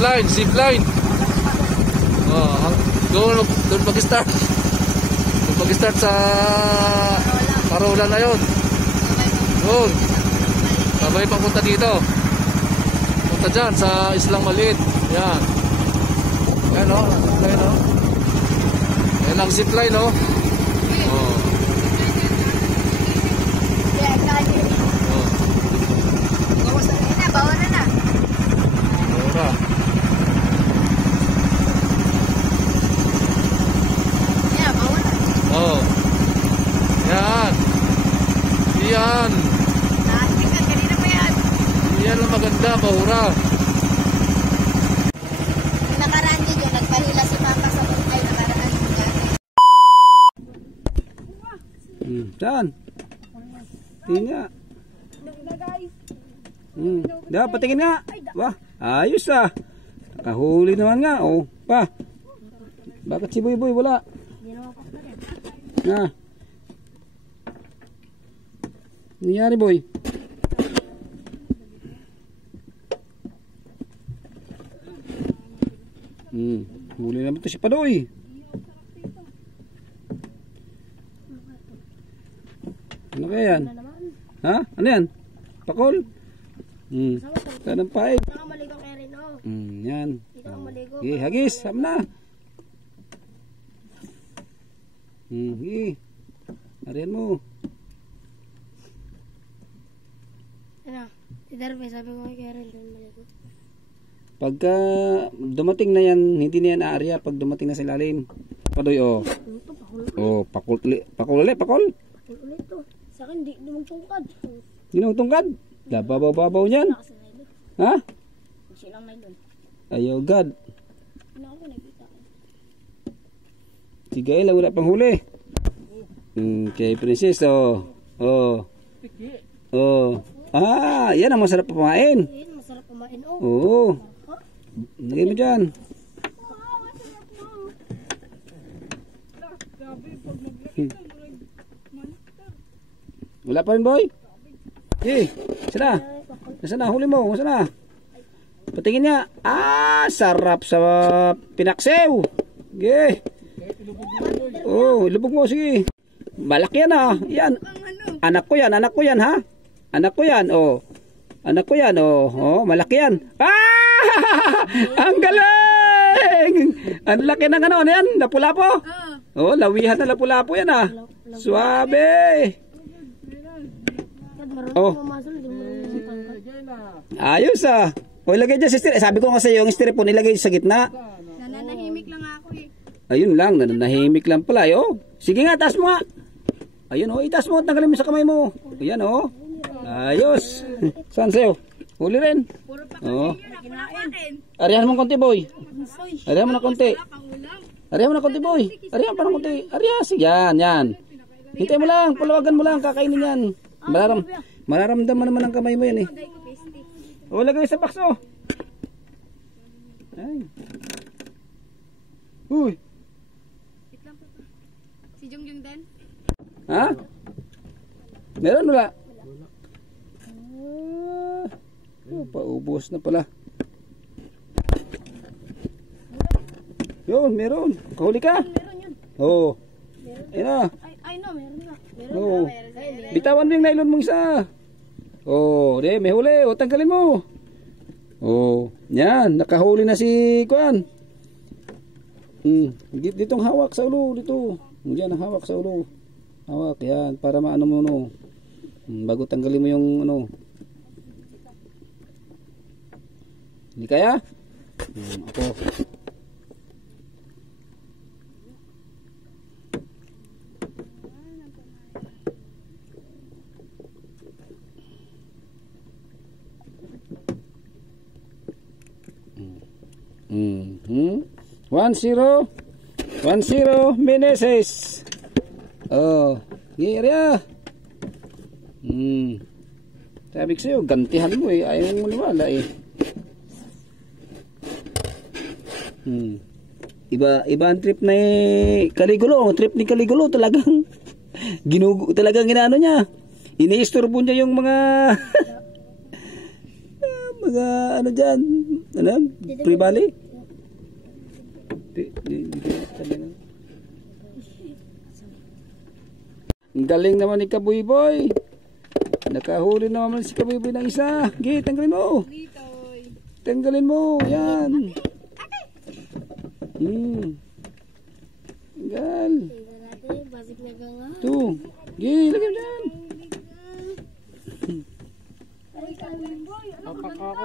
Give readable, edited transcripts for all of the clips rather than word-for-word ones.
Zipline, zipline. Oh, doon mag-start. Doon mag-start sa Parola na yun. Doon. Sabay papunta dito. Punta dyan sa Islang Maliit. Yan. Yan o. Zipline o. Yan ang zipline o. Oh. Bawala na. Bawala. Yeah, bawala. Oh. Yan. Yan. Nakakita, kanina pa yan. Yan ang maganda, bahura. Nakaraan din yun, nagpahila si Papa sa ay nakaraan din yan. Saan? Tingnan. Patingin nga. Wah, ayos ah. Nakahuli naman nga. Oh, pa. Bakit si Boy Boy wala? Na. Nangyari Boy? Huli naman to si Padoy. Ano kaya yan? Ha? Ano yan? Pakol? Tanang paig. Ikaw maligo kay Rino. Yan. Ikaw maligo. Hagis, sama na. Ariyan mo. Ano? Si Darby, sabi ko kay Rino maligo. Pagka dumating na yan, hindi na yan aarya pag dumating na sa ilalim. Padoy, oh. Oh, pakol ulit. Pakol ulit. Pakul ulit to. Sa akin, di magtungkad. Ginutungkad? Babaw niyan. Ha? Silang na doon. Ayaw God. Ano ako nakita? Si Gael, wala pang huli. Kay Princess, oh. Oh. Oh. Ah, yan ang masarap pamain. Yan, masarap kumain. Oh. Oo. Lagay mo dyan. Wala pa rin, boy? Sana? Nasaan na? Huli mo? Nasaan na? Patingin niya. Ah, sarap sa pinaksew. Sige. Oh, ilubog mo. Sige. Malaki yan ah. Yan. Anak ko yan ha? Anak ko yan, oh. Anak ko yan, oh. Oh, malaki yan. Ah! Ang galing! Ang laki ng ano yan? Lapu-lapo? Oh, lawihan na lapu-lapo yan ah. Suabe. Oh. Ayos ah. O ilagay dyan sa styrofoam. Sabi ko nga sa iyo, yung styrofoam ilagay sa gitna. Nananahimik lang ako eh. Ayun lang, nananahimik lang pala. Oh. Sige nga, taas mo nga. Ayun oh, itaas mo at tanggalin mo sa kamay mo. Ayan oh. Ayos. Saan sa'yo? Huli rin. Oh. Arihan mo ng konti, boy. Arihan mo ng konti. Arihan mo ng konti, boy. Arihan pa ng konti. Arihan. Sige, yan. Hintay mo lang, palawagan mo lang, kakainin yan. Mararamdaman naman ang kamay mo yan eh. O, lagay sa box oh. Ay. Uy. Si Jungjung din? Ha? Meron wala? Oh, paubos na pala. Yun, meron. Kahuli ka? Meron yun. Oo. Ayun na. Ay no, meron na. Oo. Bitawan mo yung nylon mong isa. Oh, may huli. O, tanggalin mo. Oh, yan. Nakahuli na si Kuan. Ditong hawak sa ulo. Dito. Yan, hawak sa ulo. Hawak, yan. Para maano mo, no. Bago tanggalin mo yung, ano. Hindi kaya? Ako. Mm-hmm. 1-0 Meneses. Oh, gira. Sabi ko sa'yo, gantihan mo eh. Ayaw mo maniwala eh. Iba ang trip na Kaligulo. Trip ni Kaligulo talagang talagang ginano niya. Iniisturbo niya yung mga mga ano dyan? Ano? Pre-bali? Ang galing naman ni Kabuyboy. Nakahuli naman si Kabuyboy ng isa. Git, tanggalin mo. Tanggalin mo. Yan. Tanggal. Basic na ka nga. Ito. Git, lagyan mo dyan.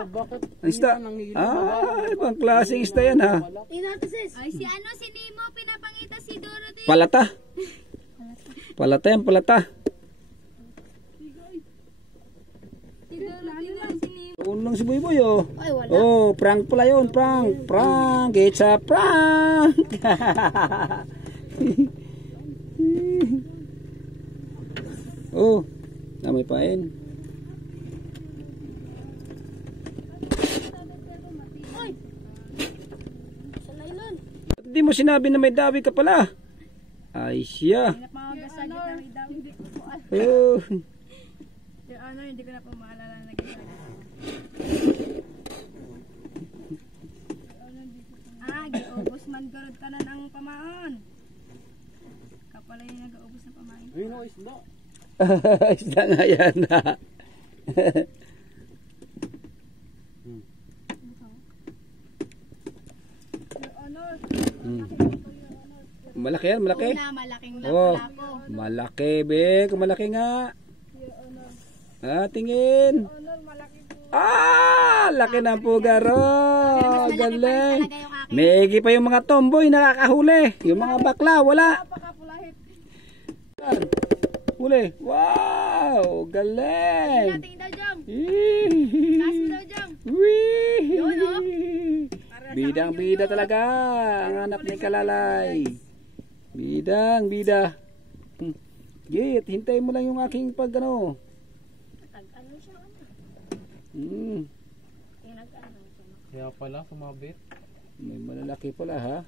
Bakit? Ang isda. Ibang klaseng isda yan ha. Ay, si ano, si Nemo, pinapangita si Dorothy. Palata. Palata yan, palata. Si Dorothy lang, si Nemo. Unang si Buyboy oh. Ay, wala. Oh, prank pala yun, prank. Prank, it's a prank. Oh, may pain. Sa nylon. Hindi mo sinabi na may dawi ka pala. Ay siya. Pinapagasalit na may daw. Hindi ko po alam. Oh. Yung ano, hindi ko na po maalala na nagasalit. Giubos man garod ka na ng pamaon. Kapala yung nag-ubos ng pamaon. Ayun o, isda. Isda nga yan ha. Malaki yan, malaki. Una, malaking Oh, lapo-lapo. malaki be, malaki nga. Tingin. Laki ng pugaro. Galing. Megi pa yung mga tomboy nakakahuli. Yung mga bakla, wala. Huli. Wow, galing. Tingin daw dyan. Hihihi. Kaso daw dyan. Wee! Yun, oh. Bidang bida talaga ang anak ni Kalalay. Bidang bida. Git, hintayin mo lang yung aking pag ano. Ano siya? Kaya pala, sumabit. May malalaki pala ha.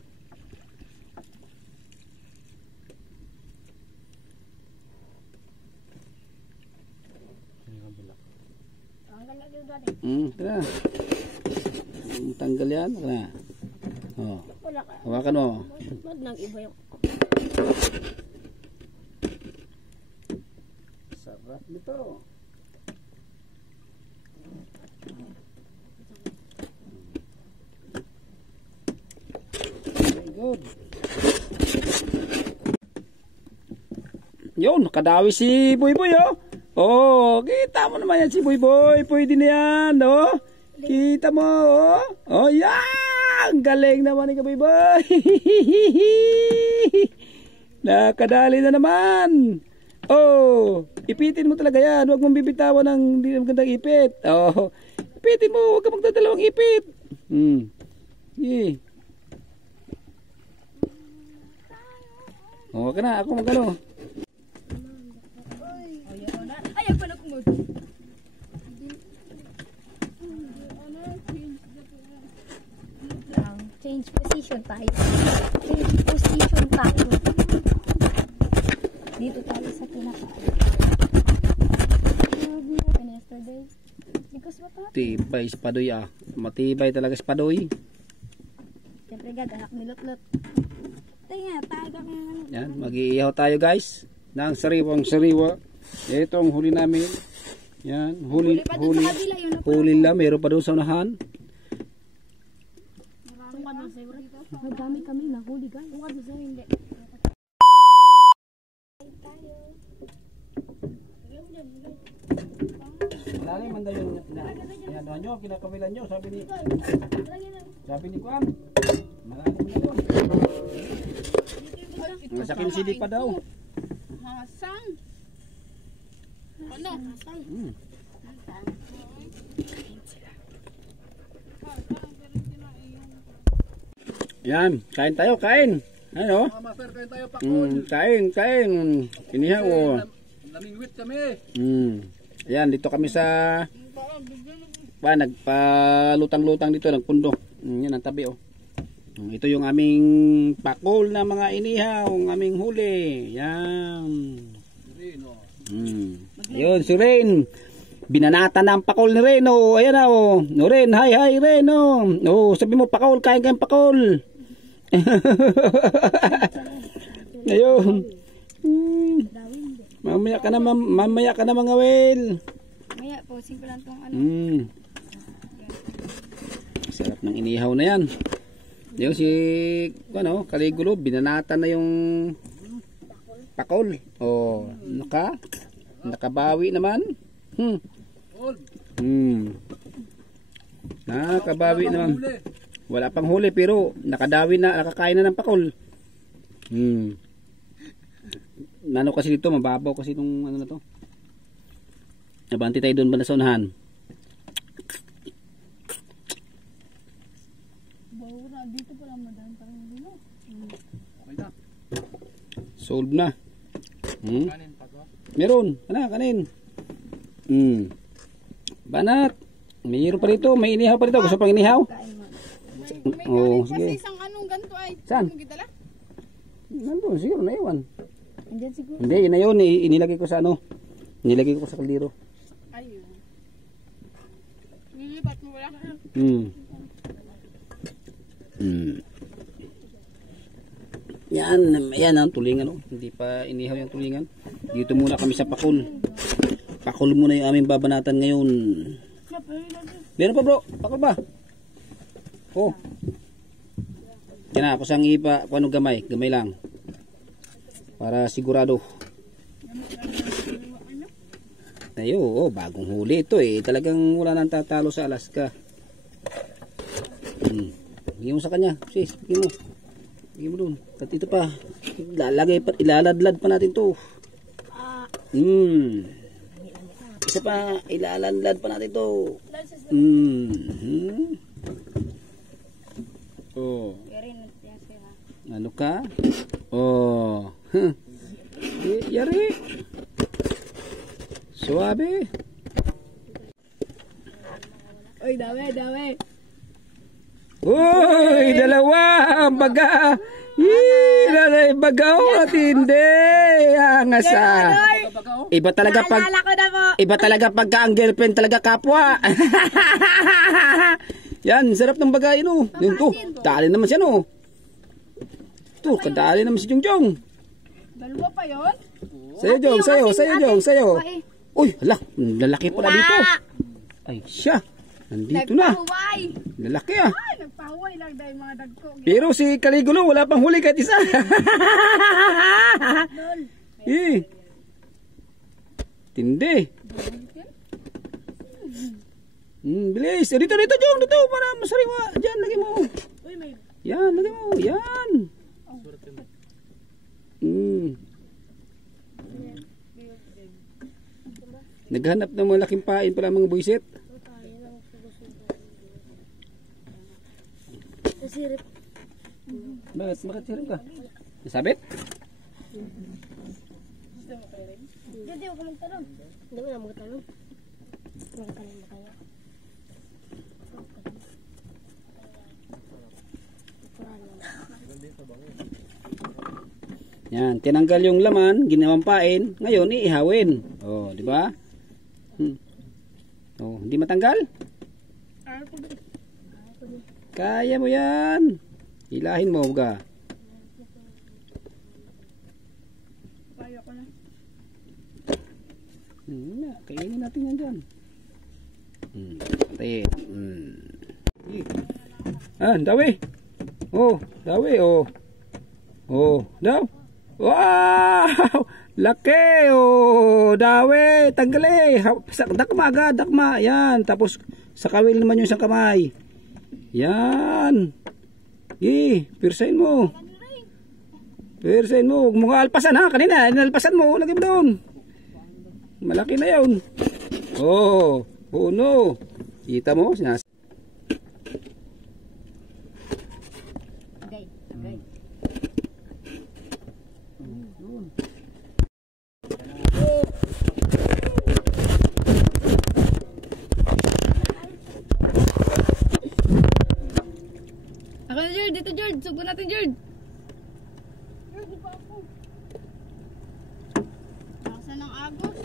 Tara. Tanggal yan. Tara. Oh. Wala ka. Hawakan mo. Ba't nang iba yung... Sarap nito. Very good. Yun, nakadawi si Buyboy oh. Oh, kita mo naman yan si Buyboy. Pwede na yan, oh. Kita mo, oh. Oh, yan. Galing naman ni Buyboy. Nakadali na naman. Oh, ipitin mo talaga yan. Huwag mong bibitawan ng hindi magandang ipit. Oh, ipitin mo. Huwag ka magdadalawang ipit. Yeah. Oh, ka na. Ako magano. Ayaw pa na kumod. Change position tayo. Change position tayo. Dito tayo sa pinaka. Yesterday. Because what happened? Tibay si Padoy ah. Matibay talaga si Padoy. Siyempre gag, anak ni Lutlot. Tingnan, taga ka naman. Yan, mag-iihaw tayo guys. Ng sariwang sariwa. Ito ang huli namin. Yan, huli lang. Meron pa doon sa unahan. Magdami kami na huli guys. Tungkad mo sa'yo, hindi. Malalim man daw yung inaano nyo, kinakabilan nyo. Sabi ni Kuam. Malalim man daw. Nasa kinsili pa daw. Hasang. Ano? Yan, kain tayo, kain. Ano? Master, kain tayo pa. Kain. Inihaw oh. Namingwit kami. Ayan, dito kami sa nagpalutang-lutang dito ng pundo. Yan ang tabi oh. Ito yung aming pakol na mga inihaw, ang aming huli. Yan. Ayun, si Rain. Binanata na ang pakol ni Reno. Ayan na oh. No, Ren, hi Reno. Oh, sabi mo pakol, kain kayong pakol. Ayun. Mamaya ka na mga wel. Maya, posing ko lang tong ano. Sarap ng inihaw na yan. Yung si Kaligulo, binanata na yung pakol. Oh, nakabawi naman. Nakabawi naman. Wala pang huli pero nakakain na ng pakol. Nano kasi dito, mababaw kasi itong ano na to. Nabanti tayo doon ba na sa unahan? Dito pala madaan parang dito. Solve na. Meron. Kanin. Banat. Mayroon pa rito. May inihaw pa rito. Gusto pang inihaw? Oo, sige. Isang anong ganito ay. Saan? Nandun, siguro na iwan. Andyan siguro. Hindi, yun na yun. Inilagay ko sa ano. Inilagay ko sa kaldero. Ayun. Nilipat mo wala. Yan ang tulingan. Oh. Hindi pa inihaw yung tulingan. Dito muna kami sa pakul. Pakul muna yung aming babanatan ngayon. Meron pa bro? Pakul ba? Oh. Yan na, kusang ipa, kung ano gamay lang. Para sigurado. Ayo, oh, bagong huli ito eh. Talagang wala nang tatalo sa Alaska. Bigyan mo sa kanya, sis, bigyan mo. Bigyan mo dun. At ito pa, ilaladlad pa natin to. Isa pa, ilaladlad pa natin to. Oh. Ano ka? Oh. Yari. Suabe. Oy, dawe. Uy, dalawa ang baga. Nanay bagaw at hindi. Angas Iba talaga pagka ang girlfriend talaga kapwa. Yan, sarap ng bagay no. Yun to, dali naman siya no. To, kadali naman si Jongjong. Dalawa pa yon? Sayo. Uy, hala, lalaki pala dito. Ay, siya. Nandito na. Lalaki ah. Nagpahuway lang dahil mga dagko. Pero si Kaligulo, wala pang huli kahit isa. Tindi. Bilis. Dito, Jong. Dito, para masariwa. Diyan, lagi mo. Yan, lagi mo. Yan. Naghanap ng malaking pain pala mga buisit. Bakit sirip ka? Nasabit? Hindi, huwag ka magtanong. Hindi mo na magtanong. Magtanong ba kayo? Yan, tinanggal yung laman, ginawang pain, ngayon iihawin. Oh, di ba? Oh, hindi matanggal? Kaya mo yan. Hilahin mo, ga. Kaya ko na. Kainin natin yan dyan. Tayo. Dawi. Dawi, daw. Wow! Laki, dawi. Tanggali. Dakma. Yan. Tapos, sa kawil naman yung isang kamay. Yan. Pirsain mo. Huwag mo nga alpasan ha. Kanina, inalpasan mo. Lagay mo doon. Malaki na yun. No. Kita mo? Sinas. Ako na, Jord. Dito, Jord. Sugo natin, Jord. Jord, di pa ako. Nakasan ng agos.